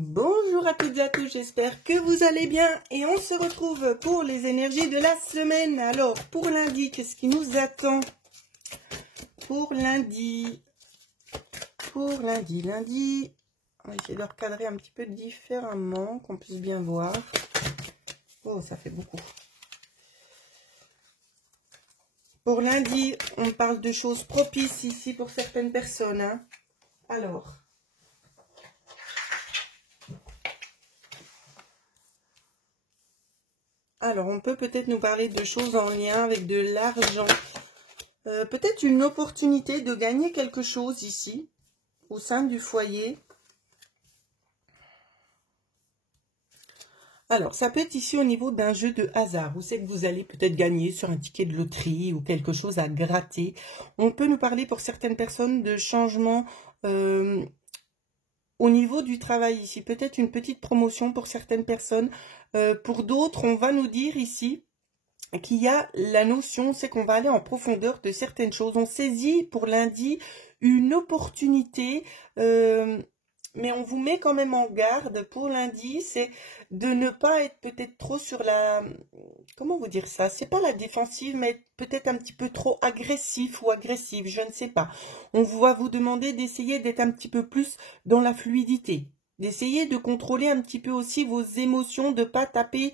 Bonjour à toutes et à tous, j'espère que vous allez bien et on se retrouve pour les énergies de la semaine. Alors, pour lundi, qu'est-ce qui nous attend pour lundi? Lundi, on va essayer de recadrer un petit peu différemment, qu'on puisse bien voir. Oh, ça fait beaucoup. Pour lundi, on parle de choses propices ici pour certaines personnes. Hein. Alors, on peut peut-être nous parler de choses en lien avec de l'argent. Peut-être une opportunité de gagner quelque chose ici, au sein du foyer. Alors, ça peut être ici au niveau d'un jeu de hasard. Vous savez que vous allez peut-être gagner sur un ticket de loterie ou quelque chose à gratter. On peut nous parler pour certaines personnes de changements au niveau du travail ici. Peut-être une petite promotion pour certaines personnes. Pour d'autres, on va nous dire ici qu'il y a la notion, c'est qu'on va aller en profondeur de certaines choses. On saisit pour lundi une opportunité, mais on vous met quand même en garde pour lundi, c'est de ne pas être peut-être trop sur la... Comment vous dire ça? C'est pas la défensive, mais peut-être un petit peu trop agressif ou agressive, je ne sais pas. On va vous demander d'essayer d'être un petit peu plus dans la fluidité, d'essayer de contrôler un petit peu aussi vos émotions, de pas taper...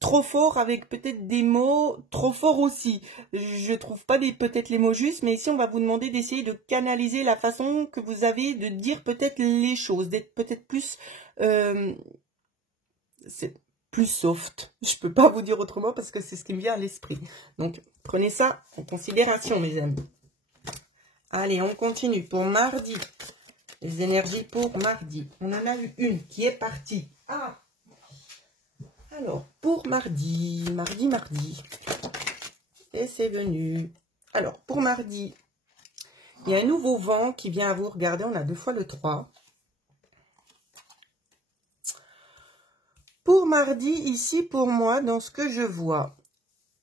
trop fort avec peut-être des mots trop forts aussi. Je trouve pas peut-être les mots justes, mais ici on va vous demander d'essayer de canaliser la façon que vous avez de dire peut-être les choses, d'être peut-être plus c'est plus soft. Je peux pas vous dire autrement parce que c'est ce qui me vient à l'esprit. Donc prenez ça en considération, mes amis. Allez, on continue pour mardi. Les énergies pour mardi. On en a eu une qui est partie. Ah! Alors, pour mardi. Et c'est venu. Alors, pour mardi, il y a un nouveau vent qui vient à vous. Regardez, on a 2 fois le 3. Pour mardi, ici, pour moi, dans ce que je vois,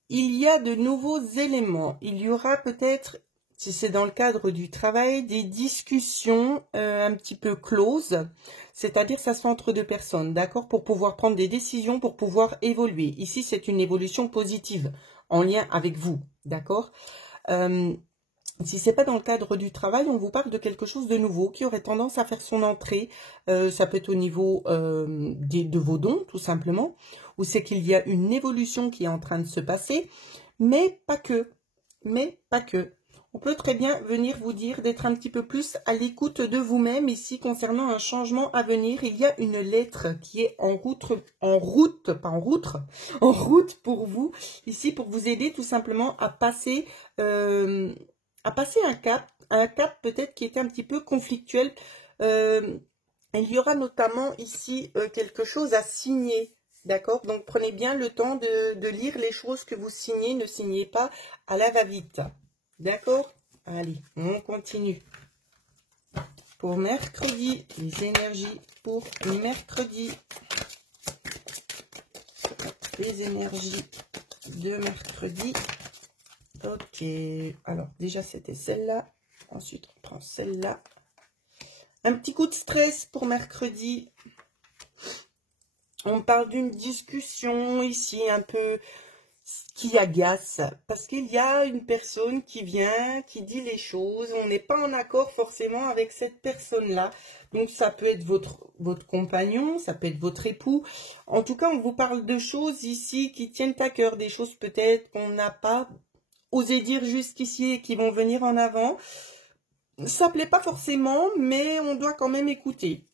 il y a de nouveaux éléments. Il y aura peut-être, si c'est dans le cadre du travail, des discussions un petit peu closes. C'est-à-dire, ça se fait entre 2 personnes, d'accord, pour pouvoir prendre des décisions, pour pouvoir évoluer. Ici, c'est une évolution positive en lien avec vous, d'accord. Si c'est pas dans le cadre du travail, on vous parle de quelque chose de nouveau qui aurait tendance à faire son entrée. Ça peut être au niveau de vos dons, tout simplement, ou c'est qu'il y a une évolution qui est en train de se passer, mais pas que. On peut très bien venir vous dire d'être un petit peu plus à l'écoute de vous-même. Ici, concernant un changement à venir, il y a une lettre qui est en route pour vous, ici, pour vous aider tout simplement à passer un cap peut-être qui était un petit peu conflictuel. Il y aura notamment ici quelque chose à signer. D'accord? Donc, prenez bien le temps de lire les choses que vous signez. Ne signez pas à la va-vite. D'accord? Allez, on continue. Pour mercredi, les énergies pour mercredi. Les énergies de mercredi. Ok. Alors, déjà, c'était celle-là. Ensuite, on prend celle-là. Un petit coup de stress pour mercredi. On parle d'une discussion ici un peu qui agace, parce qu'il y a une personne qui vient, qui dit les choses, on n'est pas en accord forcément avec cette personne-là. Donc ça peut être votre compagnon, ça peut être votre époux. En tout cas, on vous parle de choses ici qui tiennent à cœur, des choses peut-être qu'on n'a pas osé dire jusqu'ici et qui vont venir en avant. Ça plaît pas forcément, mais on doit quand même écouter.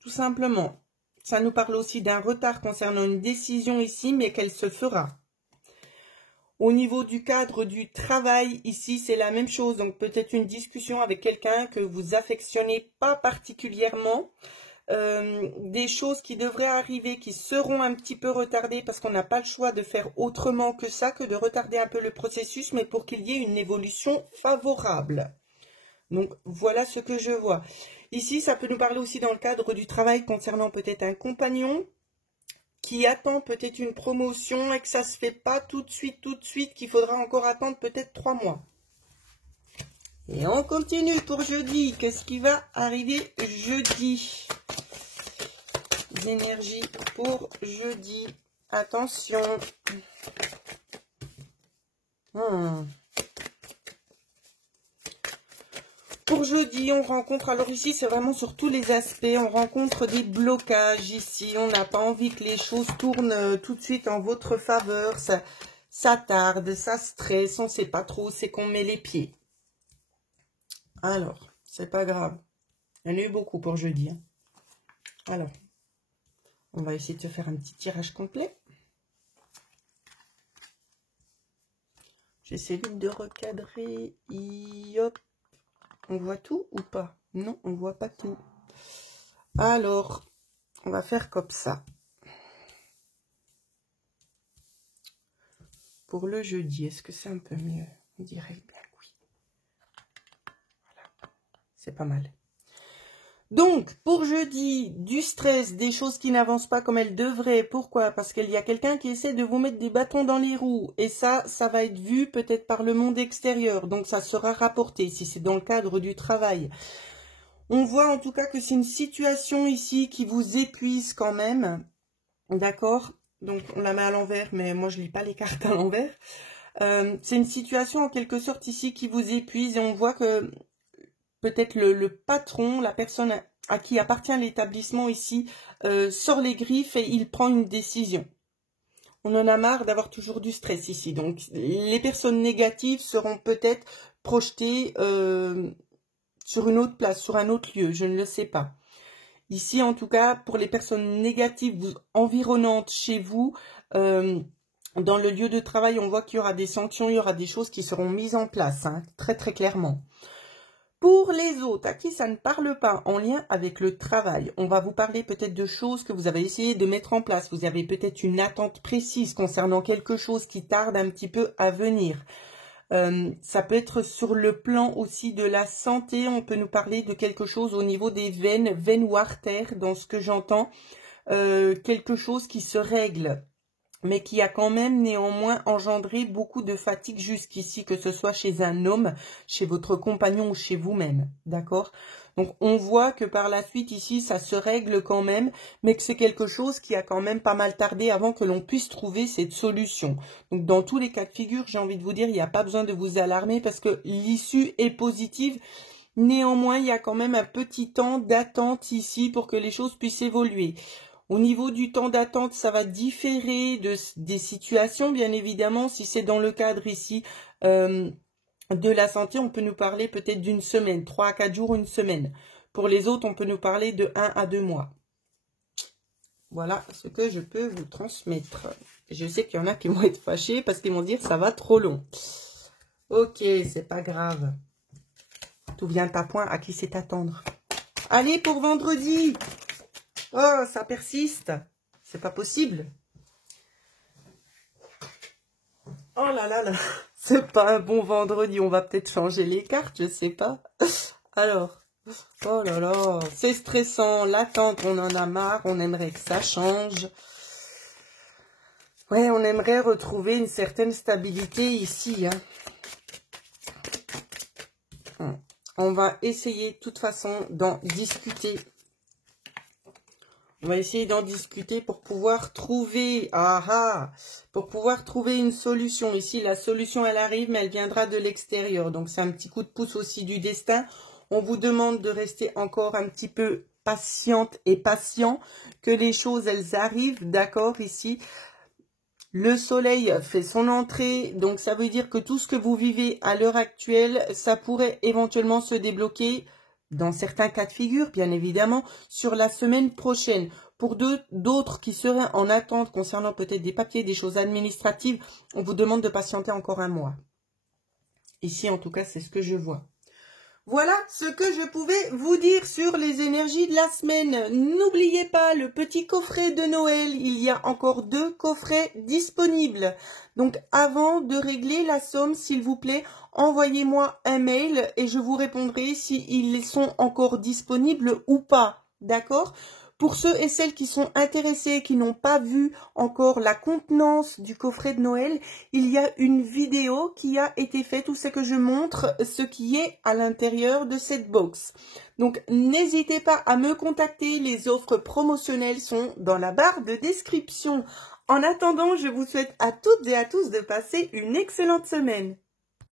Tout simplement. Ça nous parle aussi d'un retard concernant une décision ici, mais qu'elle se fera. Au niveau du cadre du travail, ici, c'est la même chose. Donc, peut-être une discussion avec quelqu'un que vous affectionnez pas particulièrement. Des choses qui devraient arriver, qui seront un petit peu retardées parce qu'on n'a pas le choix de faire autrement que ça, que de retarder un peu le processus, mais pour qu'il y ait une évolution favorable. Donc, voilà ce que je vois. Ici, ça peut nous parler aussi dans le cadre du travail concernant peut-être un compagnon qui attend peut-être une promotion et que ça ne se fait pas tout de suite, qu'il faudra encore attendre peut-être 3 mois. Et on continue pour jeudi. Qu'est-ce qui va arriver jeudi? Les énergies pour jeudi. Attention. Pour jeudi, on rencontre, alors ici c'est vraiment sur tous les aspects, on rencontre des blocages ici, on n'a pas envie que les choses tournent tout de suite en votre faveur, ça tarde, ça stresse, on ne sait pas trop, c'est qu'on met les pieds. Alors, c'est pas grave, il y en a eu beaucoup pour jeudi. Hein. Alors, on va essayer de faire un petit tirage complet. J'essaie vite de recadrer, hop. On voit tout ou pas? Non, on voit pas tout. Alors, on va faire comme ça. Pour le jeudi, est-ce que c'est un peu mieux? On dirait bien que oui. Voilà, c'est pas mal. Donc, pour jeudi, du stress, des choses qui n'avancent pas comme elles devraient. Pourquoi? Parce qu'il y a quelqu'un qui essaie de vous mettre des bâtons dans les roues. Et ça va être vu peut-être par le monde extérieur. Donc, ça sera rapporté si c'est dans le cadre du travail. On voit en tout cas que c'est une situation ici qui vous épuise quand même. D'accord? Donc, on la met à l'envers, mais moi, je lis pas les cartes à l'envers. C'est une situation en quelque sorte ici qui vous épuise et on voit que peut-être le patron, la personne à qui appartient l'établissement ici, sort les griffes et il prend une décision. On en a marre d'avoir toujours du stress ici. Donc, les personnes négatives seront peut-être projetées sur une autre place, sur un autre lieu. Je ne le sais pas. Ici, en tout cas, pour les personnes négatives environnantes chez vous, dans le lieu de travail, on voit qu'il y aura des sanctions, il y aura des choses qui seront mises en place, hein, très très clairement. Pour les autres, à qui ça ne parle pas en lien avec le travail, on va vous parler peut-être de choses que vous avez essayé de mettre en place. Vous avez peut-être une attente précise concernant quelque chose qui tarde un petit peu à venir. Ça peut être sur le plan aussi de la santé. On peut nous parler de quelque chose au niveau des veines ou artères, dans ce que j'entends. Quelque chose qui se règle, mais qui a quand même néanmoins engendré beaucoup de fatigue jusqu'ici, que ce soit chez un homme, chez votre compagnon ou chez vous-même, d'accord? Donc, on voit que par la suite, ici, ça se règle quand même, mais que c'est quelque chose qui a quand même pas mal tardé avant que l'on puisse trouver cette solution. Donc, dans tous les cas de figure, j'ai envie de vous dire, il n'y a pas besoin de vous alarmer parce que l'issue est positive. Néanmoins, il y a quand même un petit temps d'attente ici pour que les choses puissent évoluer. Au niveau du temps d'attente, ça va différer des situations, bien évidemment. Si c'est dans le cadre ici de la santé, on peut nous parler peut-être d'une semaine, 3 à 4 jours, une semaine. Pour les autres, on peut nous parler de 1 à 2 mois. Voilà ce que je peux vous transmettre. Je sais qu'il y en a qui vont être fâchés parce qu'ils vont dire ça va trop long. Ok, c'est pas grave. Tout vient à point, à qui c'est attendre. Allez, pour vendredi. Oh, ça persiste. C'est pas possible. Oh là là là. C'est pas un bon vendredi. On va peut-être changer les cartes, je sais pas. Alors. Oh là là. C'est stressant. L'attente, on en a marre. On aimerait que ça change. Ouais, on aimerait retrouver une certaine stabilité ici. Hein. On va essayer de toute façon d'en discuter. On va essayer d'en discuter pour pouvoir trouver, pour pouvoir trouver une solution. Ici, la solution, elle arrive, mais elle viendra de l'extérieur. Donc, c'est un petit coup de pouce aussi du destin. On vous demande de rester encore un petit peu patiente et patient, que les choses, elles arrivent, d'accord, ici. Le soleil fait son entrée, donc ça veut dire que tout ce que vous vivez à l'heure actuelle, ça pourrait éventuellement se débloquer dans certains cas de figure, bien évidemment, sur la semaine prochaine. Pour d'autres qui seraient en attente concernant peut-être des papiers, des choses administratives, on vous demande de patienter encore un mois. Ici, en tout cas, c'est ce que je vois. Voilà ce que je pouvais vous dire sur les énergies de la semaine. N'oubliez pas le petit coffret de Noël. Il y a encore 2 coffrets disponibles. Donc, avant de régler la somme, s'il vous plaît, envoyez-moi un mail et je vous répondrai s'ils sont encore disponibles ou pas. D'accord ? Pour ceux et celles qui sont intéressés, qui n'ont pas vu encore la contenance du coffret de Noël, il y a une vidéo qui a été faite où c'est que je montre ce qui est à l'intérieur de cette box. Donc n'hésitez pas à me contacter, les offres promotionnelles sont dans la barre de description. En attendant, je vous souhaite à toutes et à tous de passer une excellente semaine.